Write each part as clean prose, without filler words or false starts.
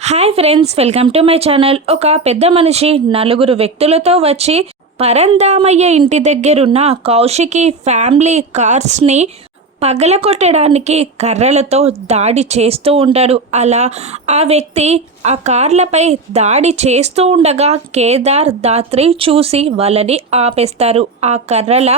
Hi friends, welcome to my channel. ఒక పెద్ద మనిషి నలుగురు వ్యక్తులతో వచ్చి పరందామయ్య ఇంటి దగ్గరున్న కౌశికి ఫ్యామిలీ కార్స్ని పగలగొట్టడానికి కర్రలతో దాడి చేస్తూ ఉంటాడు. అలా ఆ వ్యక్తి ఆ కార్లపై దాడి చేస్తూ ఉండగా కేదార్, దాత్రి చూసి వాళ్ళని ఆపేస్తారు. ఆ కర్రల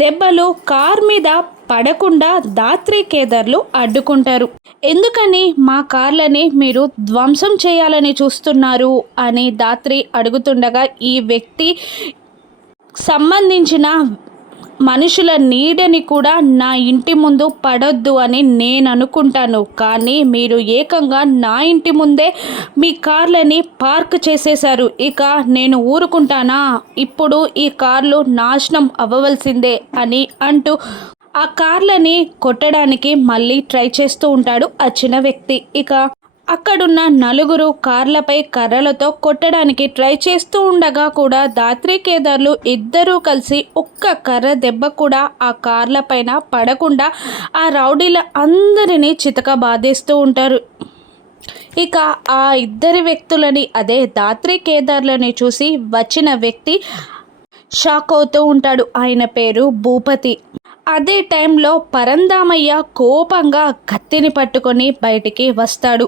దెబ్బలు కార్ మీద పడకుండా దాత్రి, కేదార్లు అడ్డుకుంటారు. ఎందుకని మా కార్లని మీరు ధ్వంసం చేయాలని చూస్తున్నారు అని దాత్రి అడుగుతుండగా, ఈ వ్యక్తి సంబంధించిన మనుషుల నీడని కూడా నా ఇంటి ముందు పడొద్దు అని నేను అనుకుంటాను, కానీ మీరు ఏకంగా నా ఇంటి ముందే మీ కార్లని పార్క్ చేసేశారు. ఇక నేను ఊరుకుంటానా? ఇప్పుడు ఈ కార్లు నాశనం అవ్వవలసిందే అని అంటూ ఆ కార్లని కొట్టడానికి మళ్ళీ ట్రై చేస్తూ ఉంటాడు ఆ చిన్న వ్యక్తి. ఇక అక్కడున్న నలుగురు కార్లపై కర్రలతో కొట్టడానికి ట్రై చేస్తూ ఉండగా కూడా దాత్రి, కేదార్లు ఇద్దరూ కలిసి ఒక్క కర్ర దెబ్బ కూడా ఆ కార్ల పైన పడకుండా ఆ రౌడీల అందరినీ చితక బాధేస్తూ ఉంటారు. ఇక ఆ ఇద్దరి వ్యక్తులని, అదే దాత్రి, కేదార్లని చూసి వచ్చిన వ్యక్తి షాక్ అవుతూ ఉంటాడు. ఆయన పేరు భూపతి. అదే టైంలో పరందామయ్య కోపంగా కత్తిని పట్టుకొని బయటికి వస్తాడు.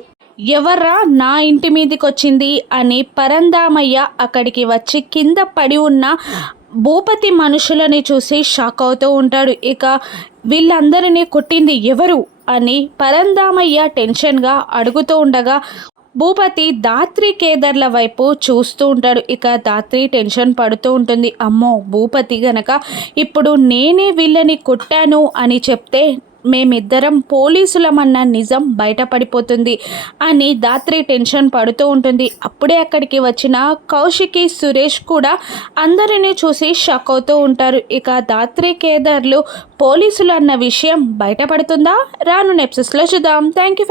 ఎవర్రా నా ఇంటి మీదకి వచ్చింది అని పరందామయ్య అక్కడికి వచ్చి కింద పడి ఉన్న భూపతి మనుషులని చూసి షాక్ అవుతూ ఉంటాడు. ఇక వీళ్ళందరినీ కొట్టింది ఎవరు అని పరందామయ్య టెన్షన్గా అడుగుతూ ఉండగా భూపతి దాత్రి, కేదార్ల వైపు చూస్తూ ఉంటాడు. ఇక దాత్రి టెన్షన్ పడుతూ ఉంటుంది. అమ్మో, భూపతి గనక ఇప్పుడు నేనే వీళ్ళని కొట్టాను అని చెప్తే మేమిద్దరం పోలీసులమన్న నిజం బయటపడిపోతుంది అని దాత్రి టెన్షన్ పడుతూ ఉంటుంది. అప్పుడే అక్కడికి వచ్చిన కౌశికి, సురేష్ కూడా అందరినీ చూసి షాక్ అవుతూ ఉంటారు. ఇక దాత్రి, కేదార్లు పోలీసులు అన్న విషయం బయటపడుతుందా? రాను ఎపిసోడ్స్లో చూద్దాం. Thank you.